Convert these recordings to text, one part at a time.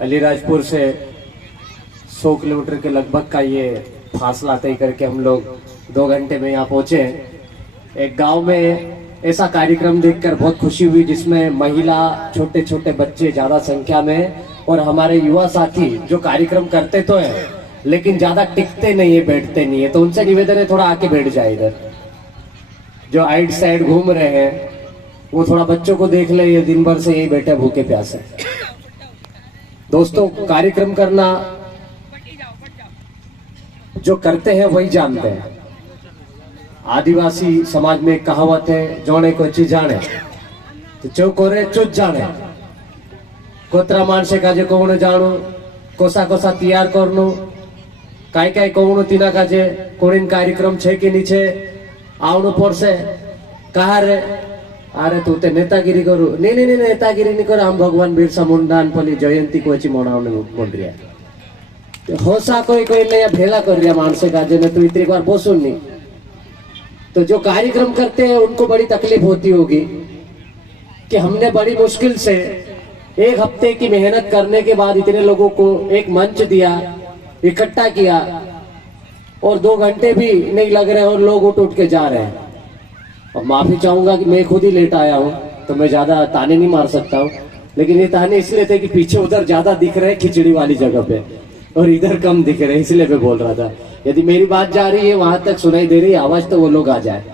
अलीराजपुर से 100 किलोमीटर के लगभग का ये फासला तय करके हम लोग 2 घंटे में यहाँ पहुंचे। एक गांव में ऐसा कार्यक्रम देखकर बहुत खुशी हुई जिसमें महिला, छोटे छोटे बच्चे ज्यादा संख्या में और हमारे युवा साथी जो कार्यक्रम करते तो है लेकिन ज्यादा टिकते नहीं है, बैठते नहीं है। तो उनसे निवेदन है थोड़ा आके बैठ जाए। इधर जो आइड साइड घूम रहे हैं वो थोड़ा बच्चों को देख ले, ये दिन भर से यही बैठे भूखे प्यासे। दोस्तों, कार्यक्रम करना जो करते हैं वही जानते हैं। आदिवासी समाज में एक कहावत है, जोने को ची जाने तो चो कोरे चुच जाने। कोतरा मानसे काजे कोण जाणू, कोसा कोसा तैयार करनू, काय काय कोण तीना काजे कोणीन कार्यक्रम छे कि नी छे आवणू पड़से। कहा रे अरे तू ते नेतागिरी करू, नहीं नहीं नहीं नेतागिरी नहीं करो, हम भगवान बिरसा मुंडा पली जयंती को मनावने बोल रहा। होसा कोई कोई ले भेला कर रहा मानसे काजे ने, तू इतनी बार बोसुन नहीं। तो जो कार्यक्रम करते हैं उनको बड़ी तकलीफ होती होगी कि हमने बड़ी मुश्किल से 1 हफ्ते की मेहनत करने के बाद इतने लोगों को एक मंच दिया, इकट्ठा किया और 2 घंटे भी नहीं लग रहे और लोग उठ के जा रहे हैं। और माफी चाहूंगा कि मैं खुद ही लेट आया हूं तो मैं ज्यादा ताने नहीं मार सकता हूं, लेकिन ये ताने इसलिए थे कि पीछे उधर ज्यादा दिख रहे हैं खिचड़ी वाली जगह पे और इधर कम दिख रहे हैं, इसलिए मैं बोल रहा था। यदि मेरी बात जा रही है वहां तक सुनाई दे रही है आवाज तो वो लोग आ जाए।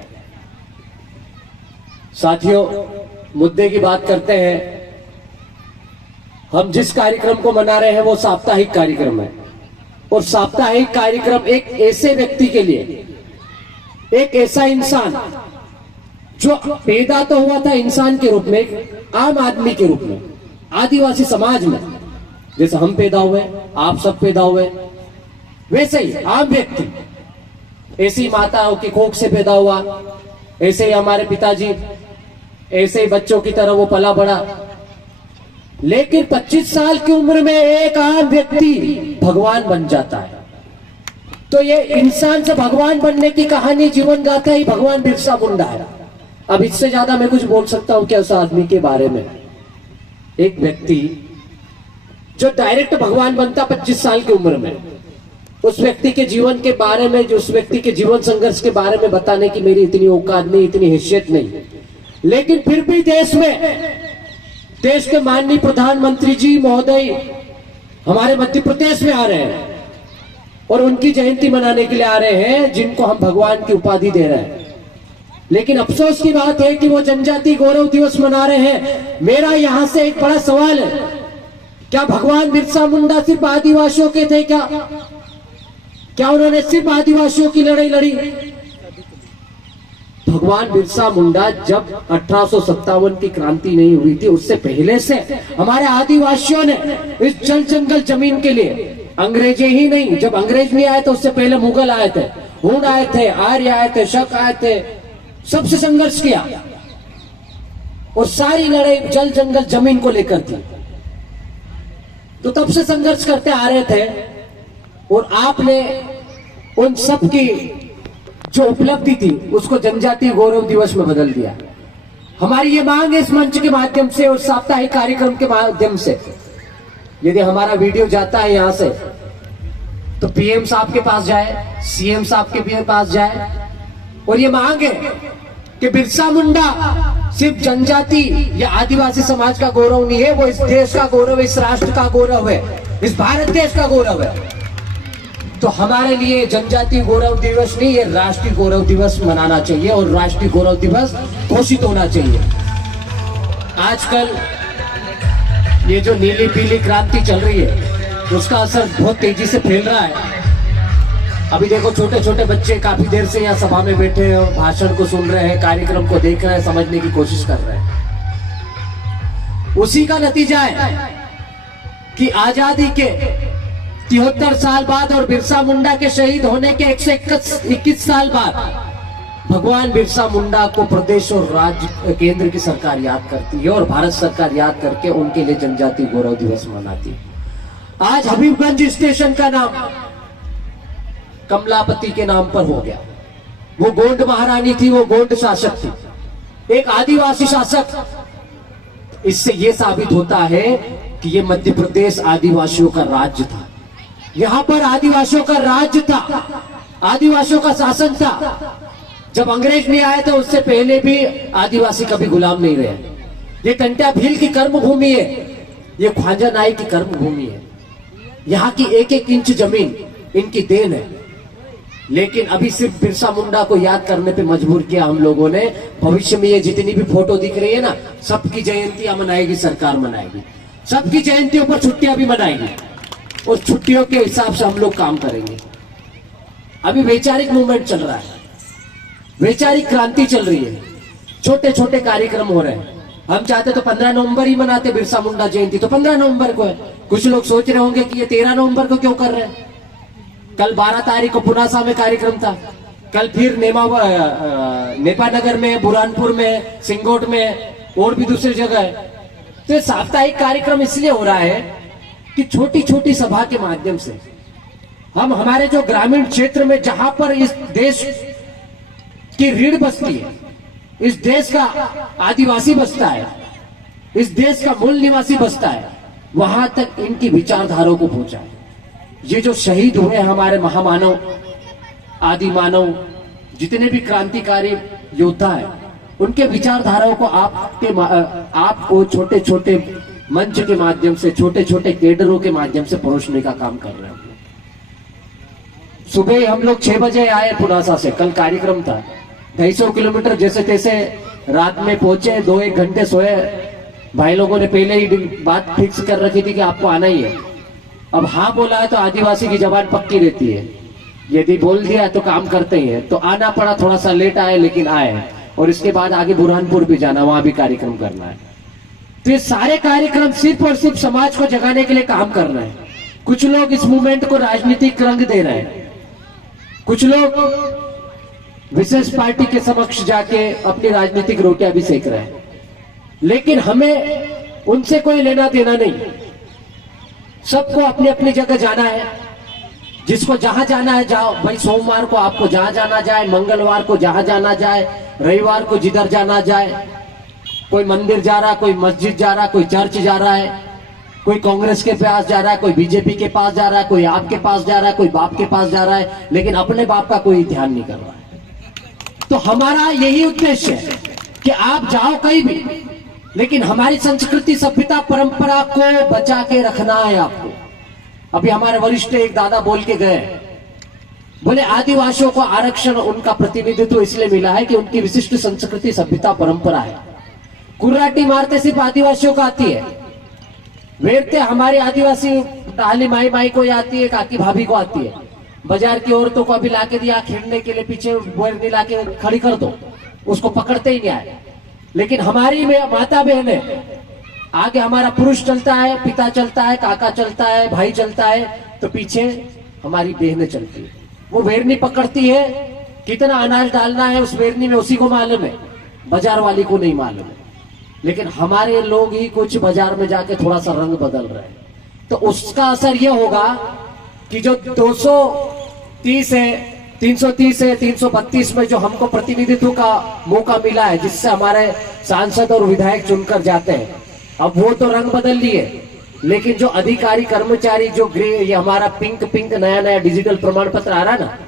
साथियों, मुद्दे की बात करते हैं। हम जिस कार्यक्रम को मना रहे हैं वो साप्ताहिक कार्यक्रम है और साप्ताहिक कार्यक्रम एक ऐसे व्यक्ति के लिए, एक ऐसा इंसान जो पैदा तो हुआ था इंसान के रूप में, एक आम आदमी के रूप में, आदिवासी समाज में, जैसे हम पैदा हुए, आप सब पैदा हुए, वैसे ही आम व्यक्ति, ऐसी माताओं की कोख से पैदा हुआ, ऐसे ही हमारे पिताजी, ऐसे ही बच्चों की तरह वो पला बड़ा। लेकिन 25 साल की उम्र में एक आम व्यक्ति भगवान बन जाता है। तो ये इंसान से भगवान बनने की कहानी, जीवन गाथा ही भगवान बिरसा मुंडा है। अब इससे ज्यादा मैं कुछ बोल सकता हूं क्या उस आदमी के बारे में? एक व्यक्ति जो डायरेक्ट भगवान बनता 25 साल की उम्र में, उस व्यक्ति के जीवन के बारे में, जो उस व्यक्ति के जीवन संघर्ष के बारे में बताने की मेरी इतनी औकात नहीं, इतनी हैसियत नहीं, लेकिन फिर भी देश के माननीय प्रधानमंत्री जी महोदय हमारे मध्य प्रदेश में आ रहे हैं और उनकी जयंती मनाने के लिए आ रहे हैं, जिनको हम भगवान की उपाधि दे रहे हैं। लेकिन अफसोस की बात है कि वो जनजाति गौरव दिवस मना रहे हैं। मेरा यहां से एक बड़ा सवाल है, क्या भगवान बिरसा मुंडा सिर्फ आदिवासियों के थे? क्या उन्होंने सिर्फ आदिवासियों की लड़ाई लड़ी? भगवान बिरसा मुंडा जब 1857 की क्रांति नहीं हुई थी, उससे पहले से हमारे आदिवासियों ने इस जल जंगल जमीन के लिए, अंग्रेजे ही नहीं, जब अंग्रेज नहीं आए तो उससे पहले मुगल आए थे, हूण आए थे, आर्य आए थे, शक आए थे, सबसे संघर्ष किया और सारी लड़ाई जल जंगल जमीन को लेकर थी। तो तब से संघर्ष करते आ रहे थे और आपने उन सब की जो उपलब्धि थी उसको जनजातीय गौरव दिवस में बदल दिया। हमारी ये मांग है इस मंच के माध्यम से और साप्ताहिक कार्यक्रम के माध्यम से, यदि हमारा वीडियो जाता है यहां से तो पीएम साहब के पास जाए, सीएम साहब के पास जाए और ये मांग है कि बिरसा मुंडा सिर्फ जनजाति या आदिवासी समाज का गौरव नहीं है, वो इस देश का गौरव है, इस राष्ट्र का गौरव है, इस भारत देश का गौरव है। तो हमारे लिए जनजातीय गौरव दिवस नहीं, ये राष्ट्रीय गौरव दिवस मनाना चाहिए और राष्ट्रीय गौरव दिवस घोषित होना चाहिए। आजकल ये जो नीली पीली क्रांति चल रही है उसका असर बहुत तेजी से फैल रहा है। अभी देखो छोटे छोटे बच्चे काफी देर से यहाँ सभा में बैठे हैं, भाषण को सुन रहे हैं, कार्यक्रम को देख रहे हैं, समझने की कोशिश कर रहे हैं। उसी का नतीजा है कि आजादी के 73 साल बाद और बिरसा मुंडा के शहीद होने के 121 साल बाद भगवान बिरसा मुंडा को प्रदेश और राज्य केंद्र की सरकार याद करती है और भारत सरकार याद करके उनके लिए जनजातीय गौरव दिवस मनाती है। आज हबीबगंज स्टेशन का नाम कमलापति के नाम पर हो गया। वो गोंड महारानी थी, वो गोंड शासक थी, एक आदिवासी शासक। इससे यह साबित होता है कि ये मध्य प्रदेश आदिवासियों का राज्य था, यहाँ पर आदिवासियों का राज्य था, आदिवासियों का शासन था। जब अंग्रेज नहीं आए तो उससे पहले भी आदिवासी कभी गुलाम नहीं रहे। ये टंट्या भील की कर्म भूमि है, ये ख्वाजा नाई की कर्म भूमि है। यहाँ की एक एक इंच जमीन इनकी देन है। लेकिन अभी सिर्फ बिरसा मुंडा को याद करने पे मजबूर किया हम लोगों ने। भविष्य में ये जितनी भी फोटो दिख रही है ना, सबकी जयंतियां मनाएगी सरकार, मनाएगी सबकी जयंतियों पर छुट्टियां भी मनाएगी, और छुट्टियों के हिसाब से हम लोग काम करेंगे। अभी वैचारिक मूवमेंट चल रहा है, वैचारिक क्रांति चल रही है, छोटे छोटे कार्यक्रम हो रहे हैं। हम चाहते तो 15 नवंबर ही मनाते बिरसा मुंडा जयंती, तो 15 नवंबर को है। कुछ लोग सोच रहे होंगे कि ये 13 नवंबर को क्यों कर रहे हैं। कल 12 तारीख को पुनासा में कार्यक्रम था, कल फिर नेपानगर में, बुरहानपुर में, सिंगोट में और भी दूसरी जगह है। तो ये साप्ताहिक कार्यक्रम इसलिए हो रहा है कि छोटी छोटी सभा के माध्यम से हम हमारे जो ग्रामीण क्षेत्र में, जहां पर इस देश की रीढ़ बसती है, इस देश का आदिवासी बसता है, इस देश का मूल निवासी बसता है, वहां तक इनकी विचारधाराओं को पहुंचाए। ये जो शहीद हुए हमारे महामानव, आदि मानव, जितने भी क्रांतिकारी योद्धा है, उनके विचारधाराओं को आपको छोटे छोटे मंच के माध्यम से, छोटे छोटे केडरों के माध्यम से परोसने का काम कर रहे हैं। सुबह हम लोग 6 बजे आए पुनासा से, कल कार्यक्रम था। 250 किलोमीटर जैसे तैसे रात में पहुंचे, 2-1 घंटे सोए। भाई लोगों ने पहले ही बात फिक्स कर रखी थी कि आपको आना ही है। अब हाँ बोला है तो आदिवासी की जबान पक्की रहती है, यदि बोल दिया तो काम करते ही है। तो आना पड़ा, थोड़ा सा लेट आए लेकिन आए। और इसके बाद आगे बुरहानपुर भी जाना, वहां भी कार्यक्रम करना है। तो ये सारे कार्यक्रम सिर्फ और सिर्फ समाज को जगाने के लिए काम कर रहे हैं। कुछ लोग इस मूवमेंट को राजनीतिक रंग दे रहे हैं, कुछ लोग विशेष पार्टी के समक्ष जाके अपनी राजनीतिक रोटियां भी सेक रहे हैं। लेकिन हमें उनसे कोई लेना देना नहीं। सबको अपनी अपनी जगह जाना है, जिसको जहां जाना है जाओ भाई। सोमवार को आपको जहां जाना जाए, मंगलवार को जहां जाना जाए, रविवार को जिधर जाना जाए। कोई मंदिर जा रहा, कोई मस्जिद जा रहा, कोई चर्च जा रहा है, कोई कांग्रेस के पास जा रहा है, कोई बीजेपी के पास जा रहा है, कोई आपके पास जा रहा है, कोई बाप के पास जा रहा है, लेकिन अपने बाप का कोई ध्यान नहीं कर रहा है। तो हमारा यही उद्देश्य है कि आप जाओ कहीं भी, लेकिन हमारी संस्कृति, सभ्यता, परंपरा को बचा के रखना है आपको। अभी हमारे वरिष्ठ एक दादा बोल के गए, बोले आदिवासियों को आरक्षण, उनका प्रतिनिधित्व इसलिए मिला है कि उनकी विशिष्ट संस्कृति, सभ्यता, परंपरा है। कुर्राटी मारते सिर्फ आदिवासियों को आती है, वेरते हमारे आदिवासी टाली माई माई को आती है, काकी भाभी को आती है। बाजार की औरतों को अभी लाके दिया खेलने के लिए, पीछे बोरनी लाके खड़ी कर दो, उसको पकड़ते ही नहीं आए। लेकिन हमारी में माता बहन है, आगे हमारा पुरुष चलता है, पिता चलता है, काका चलता है, भाई चलता है, तो पीछे हमारी बहनें चलती है। वो बेरनी पकड़ती है, कितना अनाज डालना है उस बेरनी में उसी को मालूम है, बाजार वाली को नहीं मालूम है। लेकिन हमारे लोग ही कुछ बाजार में जाके थोड़ा सा रंग बदल रहे हैं। तो उसका असर यह होगा कि जो 230 है, 330 है, 332 में जो हमको प्रतिनिधित्व का मौका मिला है, जिससे हमारे सांसद और विधायक चुनकर जाते हैं, अब वो तो रंग बदल लिए। लेकिन जो अधिकारी, कर्मचारी, जो ग्रे, ये हमारा पिंक नया नया डिजिटल प्रमाण पत्र आ रहा है ना,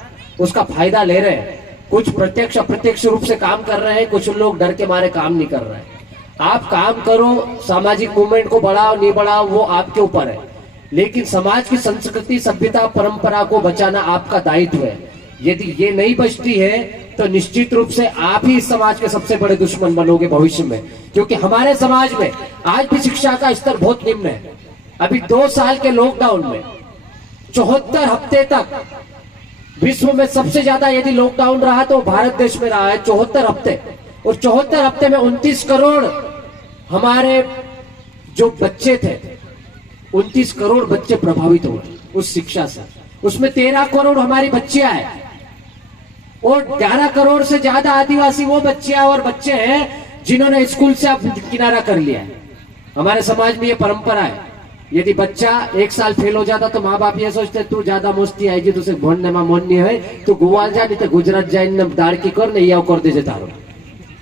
उसका फायदा ले रहे हैं। कुछ प्रत्यक्ष अप्रत्यक्ष रूप से काम कर रहे हैं, कुछ लोग डर के मारे काम नहीं कर रहे हैं। आप काम करो, सामाजिक मूवमेंट को बढ़ाओ नहीं बढ़ाओ वो आपके ऊपर है, लेकिन समाज की संस्कृति, सभ्यता, परंपरा को बचाना आपका दायित्व है। यदि ये नहीं बचती है तो निश्चित रूप से आप ही इस समाज के सबसे बड़े दुश्मन बनोगे भविष्य में। क्योंकि हमारे समाज में आज भी शिक्षा का स्तर बहुत निम्न है। अभी 2 साल के लॉकडाउन में 74 हफ्ते तक विश्व में सबसे ज्यादा यदि लॉकडाउन रहा तो भारत देश में रहा है 74 हफ्ते। और 74 हफ्ते में 29 करोड़ हमारे जो बच्चे थे, 29 करोड़ बच्चे प्रभावित हुए उस शिक्षा से। उसमें 13 करोड़ हमारी बच्चियां हैं और 11 करोड़ से ज्यादा आदिवासी वो बच्चियां और बच्चे हैं जिन्होंने स्कूल से अब किनारा कर लिया है। हमारे समाज में ये परंपरा है, यदि बच्चा 1 साल फेल हो जाता तो माँ बाप ये सोचते तू ज्यादा मस्ती आएगी, तुझे भोंडने में मन नहीं है, तू गोवाल जा नहीं तो गुजरात जाए, दाड़ की कर नहीं कर दे तारो,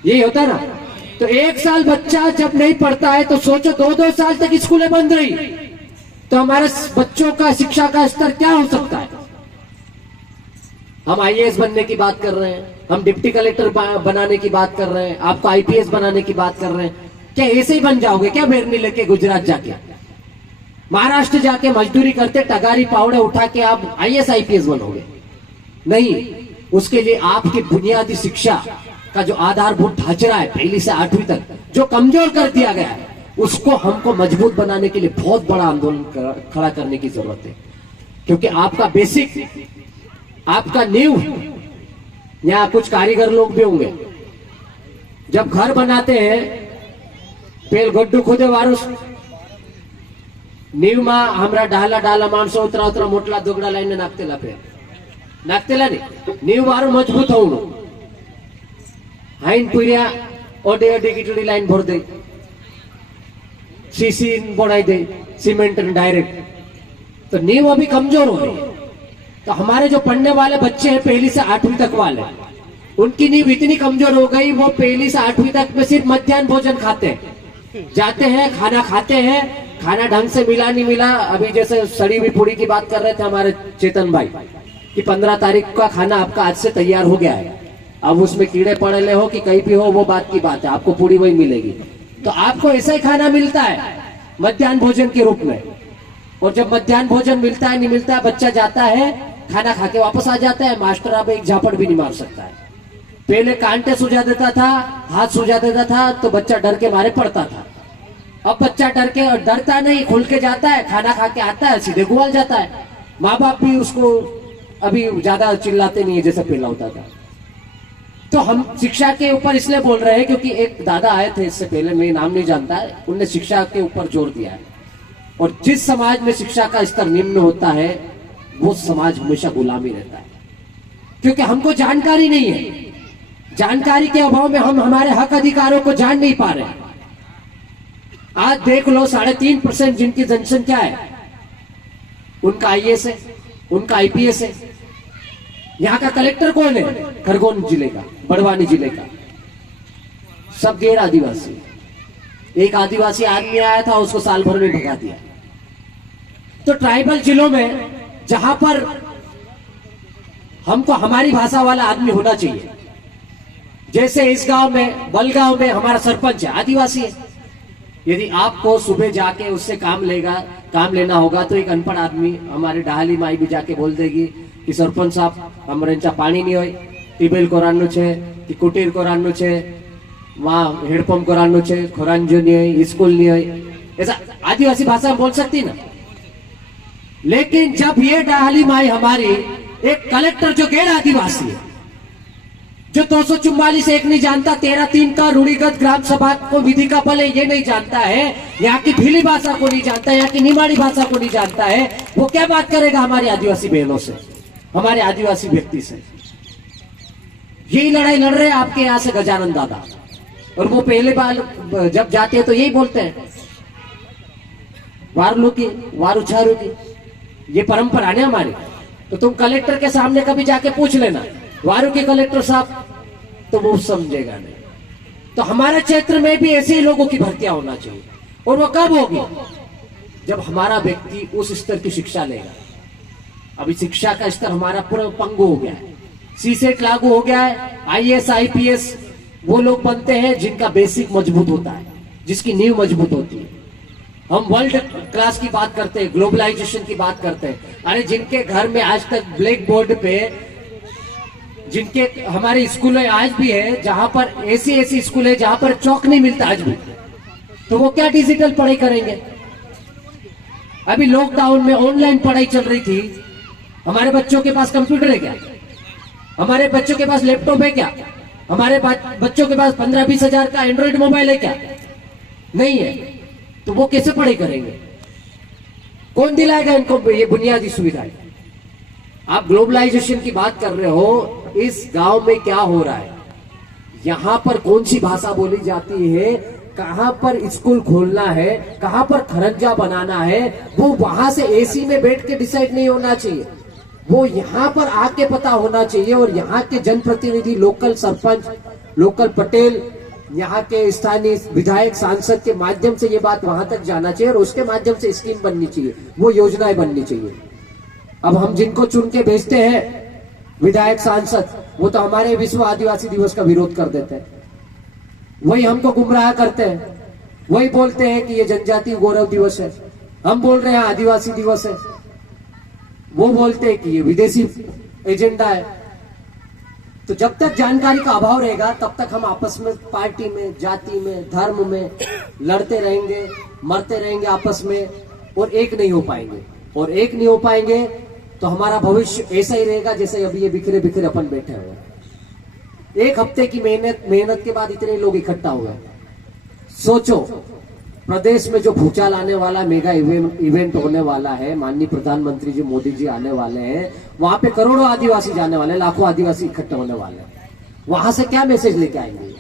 यही होता ना। तो 1 साल बच्चा जब नहीं पढ़ता है तो सोचो 2-2 साल तक स्कूलें बंद रही, तो हमारे बच्चों का शिक्षा का स्तर क्या हो सकता है। हम आईएएस बनने की बात कर रहे हैं, हम डिप्टी कलेक्टर बनाने की बात कर रहे हैं, आपको आईपीएस बनाने की बात कर रहे हैं। क्या ऐसे ही बन जाओगे क्या बेरनी लेके गुजरात जाके, महाराष्ट्र जाके मजदूरी करते टगारी पावड़े उठा के आप आईएएस आईपीएस बनोगे? नहीं, उसके लिए आपकी बुनियादी शिक्षा का जो आधारभूत ढांचा है पहली से 8वीं तक जो कमजोर कर दिया गया है, उसको हमको मजबूत बनाने के लिए बहुत बड़ा आंदोलन खड़ा करने की जरूरत है। क्योंकि आपका बेसिक, आपका नींव, यहाँ कुछ कारीगर लोग भी होंगे, जब घर बनाते हैं पेल गड्ढू खोदे वारू नींव में हमरा डाला डाला माणसो उतरा उतरा मोटला दोगड़ा लाइन नाखतेला पे नाखतेला नहीं, नींव वारू मजबूत होवनु, हाइन पुरिया ओडे ओडे कीटड़ी लाइन भर दे, सीसी बनाई दे, सीमेंट डायरेक्ट, तो नींव अभी कमजोर हो रही है। तो हमारे जो पढ़ने वाले बच्चे हैं पहली से 8वीं तक वाले, उनकी नींव इतनी कमजोर हो गई, वो पहली से 8वीं तक में सिर्फ मध्याह्न भोजन खाते हैं, जाते हैं खाना खाते हैं, खाना ढंग से मिला नहीं मिला। अभी जैसे सड़ी हुई पूड़ी की बात कर रहे थे हमारे चेतन भाई कि 15 तारीख का खाना आपका आज से तैयार हो गया है, अब उसमें कीड़े पड़े हो कि कहीं भी हो वो बात की बात है, आपको पूरी वही मिलेगी। तो आपको ऐसा ही खाना मिलता है मध्याह्न भोजन के रूप में, और जब मध्याह्न भोजन मिलता है नहीं मिलता है, बच्चा जाता है खाना खा के वापस आ जाता है, मास्टर अब एक झापड़ भी नहीं मार सकता है। पहले कांटे सुझा देता था, हाथ सुझा देता था, तो बच्चा डर के मारे पड़ता था। अब बच्चा डरता नहीं, खुल के जाता है, खाना खा के आता है, सीधे गुआल जाता है। माँ बाप भी उसको अभी ज्यादा चिल्लाते नहीं है जैसे पहला होता था। तो हम शिक्षा के ऊपर इसलिए बोल रहे हैं क्योंकि एक दादा आए थे इससे पहले, मैं नाम नहीं जानता है, उनने शिक्षा के ऊपर जोर दिया है। और जिस समाज में शिक्षा का स्तर निम्न होता है वो समाज हमेशा गुलामी रहता है, क्योंकि हमको जानकारी नहीं है। जानकारी के अभाव में हम हमारे हक अधिकारों को जान नहीं पा रहे। आज देख लो 3.5% जिनकी जनसंख्या है उनका आईएएस है, उनका आईपीएस है। यहाँ का कलेक्टर कौन है? खरगोन जिले का, बड़वानी जिले का, सब गैर आदिवासी। एक आदिवासी आदमी आया था, उसको साल भर में भगा दिया। तो ट्राइबल जिलों में जहां पर हमको हमारी भाषा वाला आदमी होना चाहिए, जैसे इस गांव में, बलगांव में हमारा सरपंच है, आदिवासी है। यदि आपको सुबह जाके उससे काम लेना होगा तो एक अनपढ़ आदमी, हमारी डाहली माई भी जाके बोल देगी कि सरपंच साहब हमारे पानी नहीं होय, ट्यूबवेल कोरानू छे कि कुटीर कोरानू छे, वहाँ हेडपंप कोरानू छे, खोरांजो नहीं होय, स्कूल नहीं होय, ऐसा आदिवासी भाषा में बोल सकती ना। लेकिन जब ये डाहली माई हमारी एक कलेक्टर जो गैर आदिवासी है, जो 244 एक नहीं जानता, 13(3) का रूढ़िगत ग्राम सभा को विधि का बल है ये नहीं जानता है, यहाँ की भीली भाषा को नहीं जानता, यहाँ की निमाड़ी भाषा को नहीं जानता है, वो क्या बात करेगा हमारी आदिवासी बहनों से, हमारे आदिवासी व्यक्ति से। यही लड़ाई लड़ रहे हैं आपके यहाँ से गजानन दादा, और वो पहले बार जब जाते हैं तो यही बोलते हैं, वारू की वारू छारू की, ये परंपरा है हमारी। तो तुम कलेक्टर के सामने कभी जाके पूछ लेना, वारू के कलेक्टर साहब, तो वो समझेगा नहीं। तो हमारे क्षेत्र में भी ऐसे ही लोगों की भर्तियां होना चाहिए, और वो कब होगी? जब हमारा व्यक्ति उस स्तर की शिक्षा लेगा। अभी शिक्षा का स्तर हमारा पूरा पंगु हो गया है, सीसेट लागू हो गया है, आईएएस आईपीएस वो लोग बनते हैं जिनका बेसिक मजबूत होता है, जिसकी नींव मजबूत होती है। हम वर्ल्ड क्लास की बात करते हैं, ग्लोबलाइजेशन की बात करते हैं। अरे जिनके घर में आज तक ब्लैक बोर्ड पे, जिनके हमारे स्कूल आज भी है जहां पर ऐसी स्कूल है जहां पर चौक नहीं मिलता आज भी, तो वो क्या डिजिटल पढ़ाई करेंगे? अभी लॉकडाउन में ऑनलाइन पढ़ाई चल रही थी, हमारे बच्चों के पास कंप्यूटर है क्या? हमारे बच्चों के पास लैपटॉप है क्या? हमारे बच्चों के पास 15-20 हजार का एंड्रॉइड मोबाइल है क्या? नहीं है। तो वो कैसे पढ़ाई करेंगे? कौन दिलाएगा इनको ये बुनियादी सुविधाएं? आप ग्लोबलाइजेशन की बात कर रहे हो, इस गांव में क्या हो रहा है, यहां पर कौन सी भाषा बोली जाती है, कहां पर स्कूल खोलना है, कहां पर खरंजा बनाना है, वो वहां से एसी में बैठ के डिसाइड नहीं होना चाहिए, वो यहां पर आके पता होना चाहिए। और यहाँ के जनप्रतिनिधि, लोकल सरपंच, लोकल पटेल, यहाँ के स्थानीय विधायक सांसद के माध्यम से ये बात वहां तक जाना चाहिए और उसके माध्यम से स्कीम बननी चाहिए, वो योजनाएं बननी चाहिए। अब हम जिनको चुन के भेजते हैं विधायक सांसद, वो तो हमारे विश्व आदिवासी दिवस का विरोध कर देते हैं, वही हमको गुमराह करते हैं, वही बोलते हैं कि ये जनजातीय गौरव दिवस है, हम बोल रहे हैं आदिवासी दिवस है, वो बोलते हैं कि ये विदेशी एजेंडा है। तो जब तक जानकारी का अभाव रहेगा तब तक हम आपस में, पार्टी में, जाति में, धर्म में लड़ते रहेंगे, मरते रहेंगे आपस में और एक नहीं हो पाएंगे। और एक नहीं हो पाएंगे तो हमारा भविष्य ऐसा ही रहेगा जैसे अभी ये बिखरे बिखरे अपन बैठे हुए हैं। एक हफ्ते की मेहनत के बाद इतने लोग इकट्ठा हुए। सोचो, प्रदेश में जो भूचाल आने वाला, मेगा इवेंट होने वाला है, माननीय प्रधानमंत्री जी मोदी जी आने वाले हैं, वहां पे करोड़ों आदिवासी जाने वाले हैं, लाखों आदिवासी इकट्ठे होने वाले हैं। वहां से क्या मैसेज लेके आएंगे?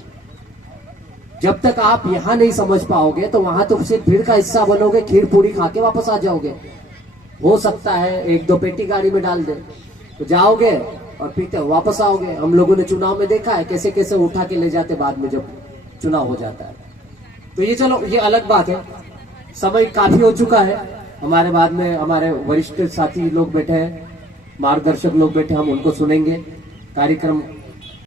जब तक आप यहां नहीं समझ पाओगे तो वहां तो सिर्फ भीड़ का हिस्सा बनोगे, खीर पूरी खा के वापस आ जाओगे। हो सकता है एक दो पेटी गाड़ी में डाल दे तो जाओगे और पीते वापस आओगे। हम लोगों ने चुनाव में देखा है कैसे कैसे उठा के ले जाते बाद में जब चुनाव हो जाता है। तो ये चलो, ये अलग बात है, समय काफी हो चुका है। हमारे बाद में हमारे वरिष्ठ साथी लोग बैठे हैं, मार्गदर्शक लोग बैठे, हम उनको सुनेंगे। कार्यक्रम